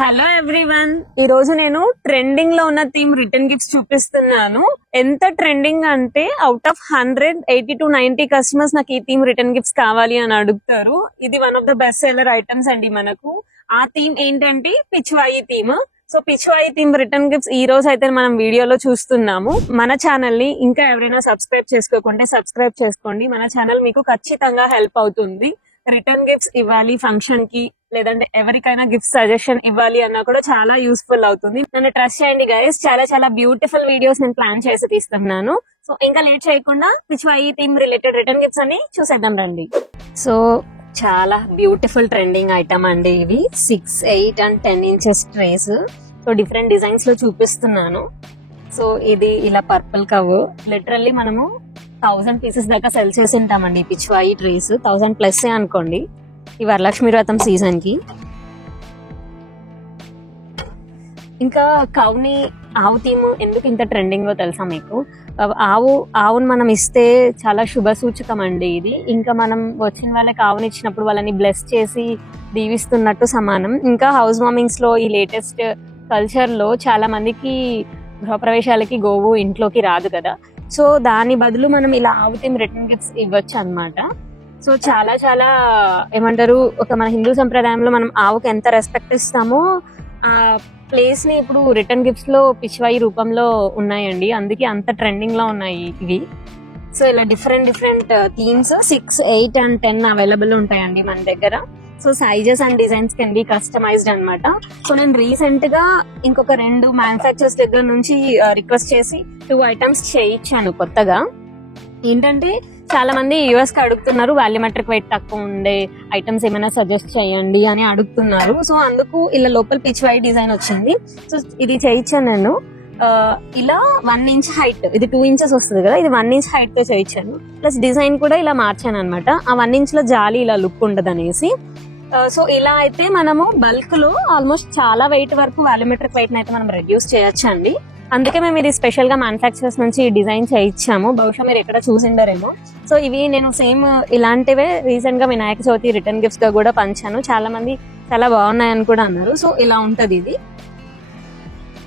Hello everyone, ఈ రోజు నేను ట్రెండింగ్ లో ఉన్న థీమ్ రిటర్న్ గిఫ్ట్స్ చూపిస్తున్నాను. ఎంత ట్రెండింగ్ అంటే అవుట్ ఆఫ్ 100 80 to 90 కస్టమర్స్ నాకు ఈ థీమ్ రిటర్న్ గిఫ్ట్స్ కావాలి అని అడుగుతారు. ఇది one of the best seller items అండి మనకు. ఆ థీమ్ ఏంటంటే Pichwai theme. So Pichwai theme return gifts ఈ రోజు అయితే మనం వీడియోలో చూస్తున్నాము. మన ఛానల్ ని ఇంకా ఎవరైనా సబ్స్క్రైబ్ చేసుకోకుంటే సబ్స్క్రైబ్ చేసుకోండి. మన ఛానల్ మీకు ఖచ్చితంగా హెల్ప్ అవుతుంది. రిటర్న్ గిఫ్ట్స్ ఇవ్వాలి ఫంక్షన్ కి, లేదంటే ఎవరికైనా గిఫ్ట్ సజెషన్ ఇవ్వాలి అన్నా కూడా చాలా యూస్ఫుల్ అవుతుంది. నన్ను ట్రస్ట్ చేయండి గైస్, చాలా చాలా బ్యూటిఫుల్ వీడియోస్ నేను ప్లాన్ చేసి తీస్తున్నాను. సో ఇంకా లేట్ చేయకుండా Pichwai theme related return gifts అని చూసేద్దాం రండి. సో చాలా బ్యూటిఫుల్ ట్రెండింగ్ ఐటమ్ అండి ఇవి. 6, 8 and 10 inches trace. So different designs లో చూపిస్తున్నాను. సో ఇది ఇలా పర్పుల్ కవ్, లిటరల్లీ మనము 1000 పీసెస్ దాకా సెల్ చేసి ఉంటామండి. పిచ్వాయి ట్రేస్ 1000 ప్లస్ అనుకోండి ఈ వరలక్ష్మి వ్రతం సీజన్ కి. ఇంకా కౌని ఆవు థీమ్ ఎందుకు ఇంత ట్రెండింగ్ లో తెలుసా మీకు? ఆవును మనం ఇస్తే చాలా శుభ సూచకం అండి ఇది. ఇంకా మనం వచ్చిన వాళ్ళకి ఆవుని ఇచ్చినప్పుడు వాళ్ళని బ్లెస్ చేసి దీవిస్తున్నట్టు సమానం. ఇంకా హౌస్ వార్మింగ్స్ లో ఈ లేటెస్ట్ కల్చర్ లో చాలా మందికి గృహప్రవేశాలకి గోవు ఇంట్లోకి రాదు కదా. సో దాని బదులు మనం ఇలా ఆవు థీమ్ రిటర్న్ గిఫ్ట్స్ ఇవ్వచ్చు అన్నమాట. సో చాలా చాలా ఏమంటారు, ఒక మన హిందూ సంప్రదాయంలో మనం ఆవుకి ఎంత రెస్పెక్ట్ ఇస్తామో ఆ ప్లేస్ ని ఇప్పుడు రిటర్న్ గిఫ్ట్స్ లో పిచ్వాయి రూపంలో ఉన్నాయండి. అందుకే అంత ట్రెండింగ్ లో ఉన్నాయి ఇవి. సో ఇలా different different themes 6, 8 and 10 available ఉంటాయండి మన దగ్గర. So sizes and designs can be customized అనమాట. సో నేను రీసెంట్ గా ఇంకొక 2 మ్యానుఫ్యాక్చర్స్ దగ్గర నుంచి రిక్వెస్ట్ చేసి 2 ఐటమ్స్ చేయించాను కొత్తగా. ఏంటంటే చాలా మంది యూఎస్ కి అడుగుతున్నారు, వాల్యూమెట్రిక్ వెయిట్ తక్కువ ఉండే ఐటమ్స్ ఏమైనా సజెస్ట్ చేయండి అని అడుగుతున్నారు. సో అందుకు ఇలా లోపల పిచ్వాయి డిజైన్ వచ్చింది. సో ఇది చేయించాను నేను. ఇలా 1 inch హైట్, ఇది 2 inches వస్తుంది కదా, ఇది 1 inch హైట్ తో చేయించాను. ప్లస్ డిజైన్ కూడా ఇలా మార్చాను అనమాట. ఆ 1 inch లో జాలి ఇలా లుక్ ఉండదు అనేసి. సో ఇలా అయితే మనము బల్క్ లో ఆల్మోస్ట్ చాలా వెయిట్ వరకు వాల్యూమెట్రిక్ వెయిట్ అయితే మనం రెడ్యూస్ చేయొచ్చు అండి. అందుకే మేము ఇది స్పెషల్ గా మ్యానుఫ్యాక్చరర్స్ నుంచి డిజైన్ చేయించాము. బహుశా మీరు ఎక్కడ చూసిండరేమో. సో ఇవి నేను సేమ్ ఇలాంటివే రీసెంట్ గా వినాయక చవితి రిటర్న్ గిఫ్ట్స్ గా కూడా పంచాను. చాలా మంది చాలా బాగున్నాయని కూడా అన్నారు. సో ఇలా ఉంటది ఇది.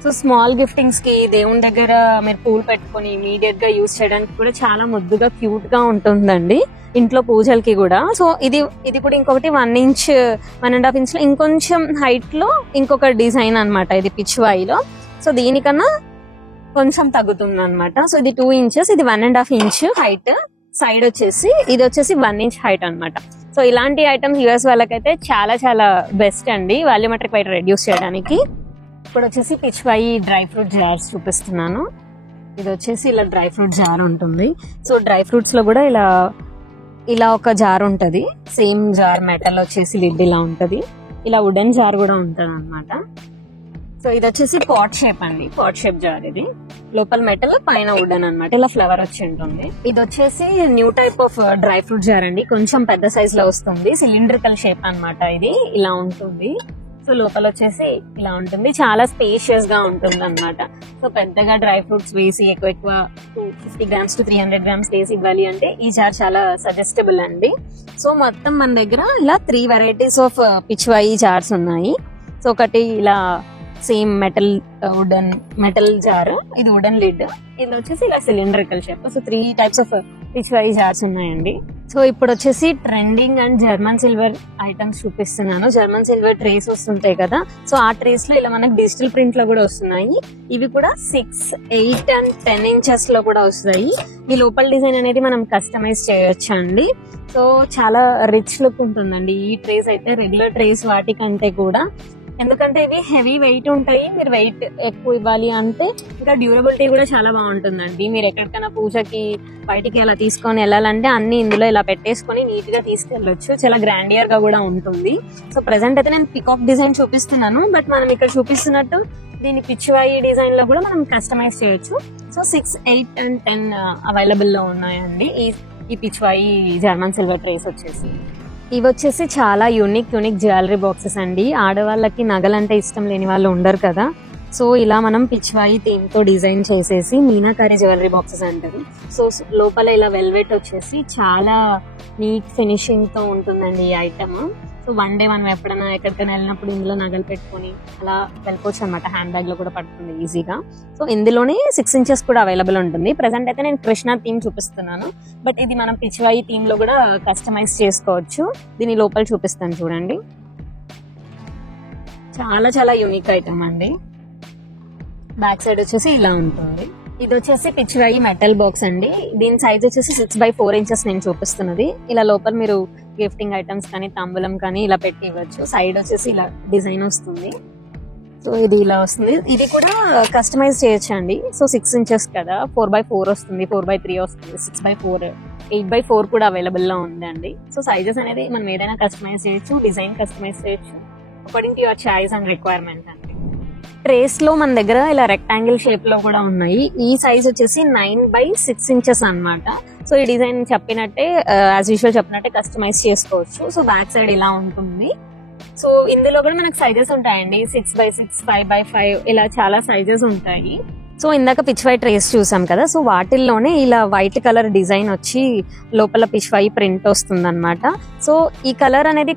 సో స్మాల్ గిఫ్టింగ్స్ కి, దేవుని దగ్గర మీరు పూలు పెట్టుకుని ఇమీడియట్ గా యూజ్ చేయడానికి కూడా చాలా ముద్దుగా క్యూట్ గా ఉంటుందండి, ఇంట్లో పూజలకి కూడా. సో ఇది కూడా ఇంకొకటి 1 inch 1.5 inch లో ఇంకొంచెం హైట్ లో ఇంకొక డిజైన్ అన్నమాట ఇది పిచ్వాయిలో. సో దీనికన్నా కొంచెం తగ్గుతుంది అనమాట. సో ఇది 2 inches, ఇది 1.5 inch హైట్. సైడ్ వచ్చేసి ఇది వచ్చేసి 1 inch హైట్ అనమాట. సో ఇలాంటి ఐటమ్స్ యూఎస్ వాళ్ళకైతే చాలా చాలా బెస్ట్ అండి వాల్యూమెట్రిక్ వెయిట్ రెడ్యూస్ చేయడానికి. ఇప్పుడు వచ్చేసి పిచ్వాయి డ్రై ఫ్రూట్ జార్స్ చూపిస్తున్నాను. ఇది వచ్చేసి ఇలా డ్రై ఫ్రూట్ జార్ ఉంటుంది. సో డ్రై ఫ్రూట్స్ లో కూడా ఇలా ఒక జార్ ఉంటది. సేమ్ జార్ మెటల్ వచ్చేసి లిడ్ ఇలా ఉంటది. ఇలా వుడెన్ జార్ కూడా ఉంటది అనమాట. సో ఇది వచ్చేసి పాట్ షేప్ అండి, పాట్ షేప్ జార్. ఇది లోపల మెటల్, పైన వుడెన్ అనమాట. ఇలా ఫ్లవర్ వచ్చి ఉంటుంది. ఇది వచ్చేసి new type of dry fruit jar అండి, కొంచెం పెద్ద సైజ్ లో వస్తుంది. సిలిండ్రికల్ షేప్ అన్నమాట. ఇది ఇలా ఉంటుంది. సో లోపల వచ్చేసి ఇలా ఉంటుంది, చాలా స్పేషియస్ గా ఉంటుంది అనమాట. సో పెద్దగా డ్రై ఫ్రూట్స్ వేసి ఎక్కువ 250 grams to 300 grams వేసి ఇవ్వాలి అంటే ఈ జార్ చాలా సజెస్టబుల్ అండి. సో మొత్తం మన దగ్గర ఇలా 3 varieties ఆఫ్ పిచ్వాయి జార్స్ ఉన్నాయి. సో ఒకటి ఇలా సేమ్ మెటల్ జార్, ఇది వుడెన్ లిడ్, ఇది వచ్చేసి ఇలా cylindrical shape. So 3 types of Pichwai jars ఉన్నాయండి. సో ఇప్పుడు వచ్చేసి trending and German silver items చూపిస్తున్నాను. జర్మన్ సిల్వర్ ట్రేస్ వస్తుంటాయి కదా, సో ఆ ట్రేస్ లో ఇలా మనకు డిజిటల్ ప్రింట్ లో కూడా వస్తున్నాయి. ఇవి కూడా 6, 8 and 10 inches లో కూడా వస్తాయి. ఈ లోపల డిజైన్ అనేది మనం కస్టమైజ్ చేయొచ్చు అండి. సో చాలా రిచ్ లుక్ ఉంటుందండి ఈ ట్రేస్ అయితే రెగ్యులర్ ట్రేస్ వాటికంటే కూడా. ఎందుకంటే ఇవి హెవీ వెయిట్ ఉంటాయి. మీరు వెయిట్ ఎక్కువ ఇవ్వాలి అంటే ఇంకా డ్యూరబిలిటీ కూడా చాలా బాగుంటుందండి. మీరు ఎక్కడికైనా పూజకి బయటికి అలా తీసుకొని వెళ్ళాలంటే అన్ని ఇందులో ఇలా పెట్టేసుకొని నీట్ గా తీసుకెళ్లొచ్చు. చాలా గ్రాండియర్ గా కూడా ఉంటుంది. సో ప్రెసెంట్ అయితే నేను పికాక్ డిజైన్ చూపిస్తున్నాను, బట్ మనం ఇక్కడ చూపిస్తున్నట్టు దీని పిచ్వాయి డిజైన్ లో కూడా మనం కస్టమైజ్ చేయొచ్చు. సో 6, 8 and 10 అవైలబుల్ లో ఉన్నాయండి ఈ పిచ్వాయి జర్మన్ సిల్వర్ ట్రేస్ వచ్చేసి. ఇవి వచ్చేసి చాలా యూనిక్ జ్యువెలరీ బాక్సెస్ అండి. ఆడవాళ్ళకి నగలంటే ఇష్టం లేని వాళ్ళు ఉండరు కదా. సో ఇలా మనం పిచ్వాయి థీమ్ తో డిజైన్ చేసేసి మీనాకారి జ్యువెలరీ బాక్సెస్ అంటారు. సో లోపల ఇలా వెల్వెట్ వచ్చేసి చాలా నీట్ ఫినిషింగ్ తో ఉంటుందండి ఈ ఐటమ్. సో వన్ డే మనం ఎప్పుడైనా ఎక్కడికైనా వెళ్ళినప్పుడు ఇందులో నగలు పెట్టుకొని అలా వెళ్ళిపోవచ్చు అనమాట. హ్యాండ్ బ్యాగ్ లో కూడా పడుతుంది ఈజీగా. సో ఇందులోనే 6 ఇంచెస్ కూడా అవైలబుల్ ఉంటుంది. ప్రెసెంట్ అయితే నేను కృష్ణ థీమ్ చూపిస్తున్నాను, బట్ ఇది మనం పిచ్చివాయి థీమ్ లో కూడా కస్టమైజ్ చేసుకోవచ్చు. దీని లోపల చూపిస్తాను చూడండి. చాలా చాలా యూనిక్ ఐటమ్ అండి. బ్యాక్ సైడ్ వచ్చేసి ఇలా ఉంటుంది. ఇది వచ్చేసి పిచ్చివాయి మెటల్ బాక్స్ అండి. దీని సైజ్ వచ్చేసి 6x4 ఇంచెస్ నేను చూపిస్తున్నది. ఇలా లోపల మీరు గిఫ్టింగ్ ఐటమ్స్ కానీ తాంబూలం కానీ ఇలా పెట్టి ఇవ్వచ్చు. సైడ్ వచ్చేసి ఇలా డిజైన్ వస్తుంది. సో ఇది ఇలా వస్తుంది. ఇది కూడా కస్టమైజ్ చేయొచ్చు అండి. సో 6 ఇంచెస్ కదా, 4x4 వస్తుంది, 4x3 వస్తుంది, 6x4, 8x4 కూడా అవైలబుల్ లో ఉంది అండి. సో సైజెస్ అనేది మనం ఏదైనా కస్టమైజ్ చేయొచ్చు, డిజైన్ కస్టమైజ్ చేయొచ్చు according to your choice and requirement అండి. ట్రేస్ లో మన దగ్గర ఇలా రెక్టాంగిల్ షేప్ లో కూడా ఉన్నాయి. ఈ సైజ్ వచ్చేసి 9x6 ఇంచెస్ అన్నమాట. సో ఈ డిజైన్ చెప్పినట్టే యాజ్ యూజువల్ చెప్పినట్టే కస్టమైజ్ చేసుకోవచ్చు. సో బ్యాక్ సైడ్ ఇలా ఉంటుంది. సో ఇందులో కూడా మనకు సైజెస్ ఉంటాయండి. 6x6, 5x5 ఇలా చాలా సైజెస్ ఉంటాయి. సో ఇందాక పిచ్చివాయి ట్రేస్ చూసాం కదా, సో వాటిల్లోనే ఇలా వైట్ కలర్ డిజైన్ వచ్చి లోపల పిచ్చివాయి ప్రింట్ వస్తుంది అనమాట. సో ఈ కలర్ అనేది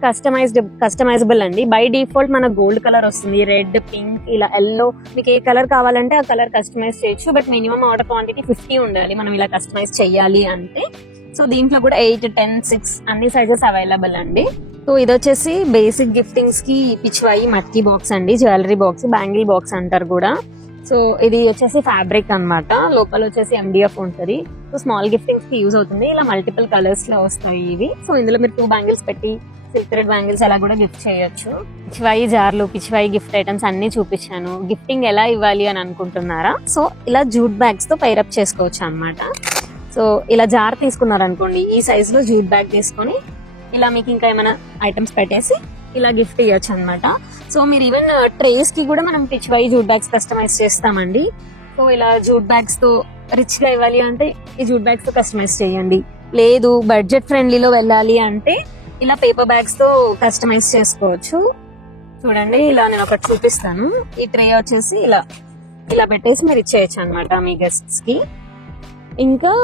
కస్టమైజబుల్ అండి. బై డిఫాల్ట్ మన గోల్డ్ కలర్ వస్తుంది, రెడ్, పింక్, ఇలా ఎల్లో, మీకు ఏ కలర్ కావాలంటే ఆ కలర్ కస్టమైజ్ చేయొచ్చు. బట్ మినిమం ఆర్డర్ క్వాంటిటీ 50 ఉండాలి మనం ఇలా కస్టమైజ్ చెయ్యాలి అంటే. సో దీంట్లో కూడా 8, 10, 6 అన్ని సైజెస్ అవైలబుల్ అండి. సో ఇది వచ్చేసి బేసిక్ గిఫ్టింగ్స్ కి పిచ్చివాయి మట్కి బాక్స్ అండి, జ్యువెలరీ బాక్స్, బ్యాంగిల్ బాక్స్ అంటారు కూడా. సో ఇది వచ్చేసి ఫ్యాబ్రిక్ అన్నమాట. లోపల వచ్చేసి MDF ఉంటుంది. సో స్మాల్ గిఫ్టింగ్స్ కి యూజ్ అవుతుంది. ఇలా మల్టిపుల్ కలర్స్ లో వస్తాయి ఇవి. సో ఇందులో మీరు 2 బ్యాంగిల్స్ పెట్టి సిల్క్ థ్రెడ్ బ్యాంగిల్స్ అలా కూడా గిఫ్ట్ చేయొచ్చు. పిచ్చివాయి జార్లు, పిచ్చివాయి గిఫ్ట్ ఐటమ్స్ అన్ని చూపించాను. గిఫ్టింగ్ ఎలా ఇవ్వాలి అని అనుకుంటున్నారా? సో ఇలా జూట్ బ్యాగ్స్ తో పైరప్ చేసుకోవచ్చు అన్నమాట. సో ఇలా జార్ తీసుకున్నారనుకోండి, ఈ సైజ్ లో జూట్ బ్యాగ్ తీసుకొని ఇలా మీకు ఇంకా ఏమైనా ఐటమ్స్ పెట్టేసి ఇలా గిఫ్ట్ ఇవ్వచ్చు అనమాట. సో మీరు ఈవెన్ ట్రేస్ కి కూడా మనం పిచ్చివాయి జూట్ బ్యాగ్స్ కస్టమైజ్ చేస్తామండి. సో ఇలా జూట్ బ్యాగ్స్ తో రిచ్ గా ఇవ్వాలి అంటే ఈ జూట్ బ్యాగ్స్ తో కస్టమైజ్ చేయండి. లేదు బడ్జెట్ ఫ్రెండ్లీలో వెళ్ళాలి అంటే ఇలా పేపర్ బ్యాగ్స్ తో కస్టమైజ్ చేసుకోవచ్చు. చూడండి ఇలా నేను ఒకటి చూపిస్తాను. ఈ ట్రే వచ్చేసి ఇలా పెట్టేసి మీరు ఇచ్చేయచ్చు అనమాట మీ గెస్ట్స్ కి. ఇంకా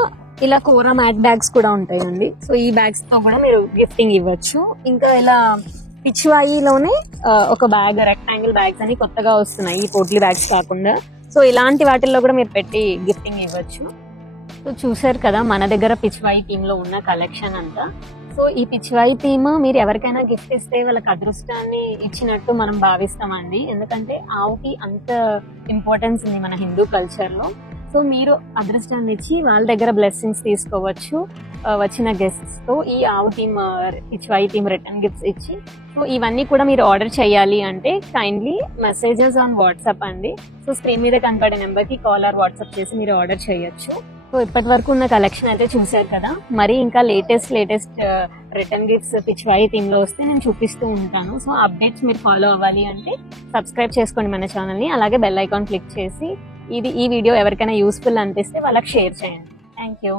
ఇలా కోరా మ్యాట్ బ్యాగ్స్ కూడా ఉంటాయండి. సో ఈ బ్యాగ్స్ తో కూడా మీరు గిఫ్టింగ్ ఇవ్వచ్చు. ఇంకా ఇలా పిచ్చివాయిలోనే ఒక బ్యాగ్, రెక్టాంగిల్ బ్యాగ్స్ అని కొత్తగా వస్తున్నాయి, ఈ పోట్లీ బ్యాగ్స్ కాకుండా. సో ఇలాంటి వాటిల్లో కూడా మీరు పెట్టి గిఫ్టింగ్ ఇవ్వచ్చు. సో చూసారు కదా మన దగ్గర పిచ్చివాయి థీమ్ లో ఉన్న కలెక్షన్ అంతా. సో ఈ పిచ్చివాయి థీమ్ మీరు ఎవరికైనా గిఫ్ట్ ఇస్తే వాళ్ళకి అదృష్టాన్ని ఇచ్చినట్టు మనం భావిస్తామండి. ఎందుకంటే ఆవుకి అంత ఇంపార్టెన్స్ ఉంది మన హిందూ కల్చర్ లో. సో మీరు అదృష్టాన్ని ఇచ్చి వాళ్ళ దగ్గర బ్లెస్సింగ్స్ తీసుకోవచ్చు వచ్చిన గెస్ట్స్ తో. ఈ ఆవు థీమ్, పిచ్చివాయి థీమ్ రిటర్న్ గిఫ్ట్స్ ఇచ్చి. సో ఇవన్నీ కూడా మీరు ఆర్డర్ చేయాలి అంటే కైండ్లీ మెసేజెస్ ఆన్ వాట్సాప్ అండి. సో స్క్రీన్ మీద కనపడే నెంబర్ కి కాల్ ఆర్ వాట్సాప్ చేసి మీరు ఆర్డర్ చేయొచ్చు. సో ఇప్పటి వరకు ఉన్న కలెక్షన్ అయితే చూసారు కదా. మరి ఇంకా లేటెస్ట్ రిటర్న్ గిఫ్ట్స్ పిచ్చివాయి థీమ్ లో వస్తే నేను చూపిస్తూ ఉంటాను. సో అప్డేట్స్ మీరు ఫాలో అవ్వాలి అంటే సబ్స్క్రైబ్ చేసుకోండి మన ఛానల్ ని. అలాగే బెల్ ఐకాన్ క్లిక్ చేసి ఈ వీడియో ఎవరికైనా యూస్ఫుల్ అనిపిస్తే వాళ్ళకి షేర్ చేయండి. Thank you.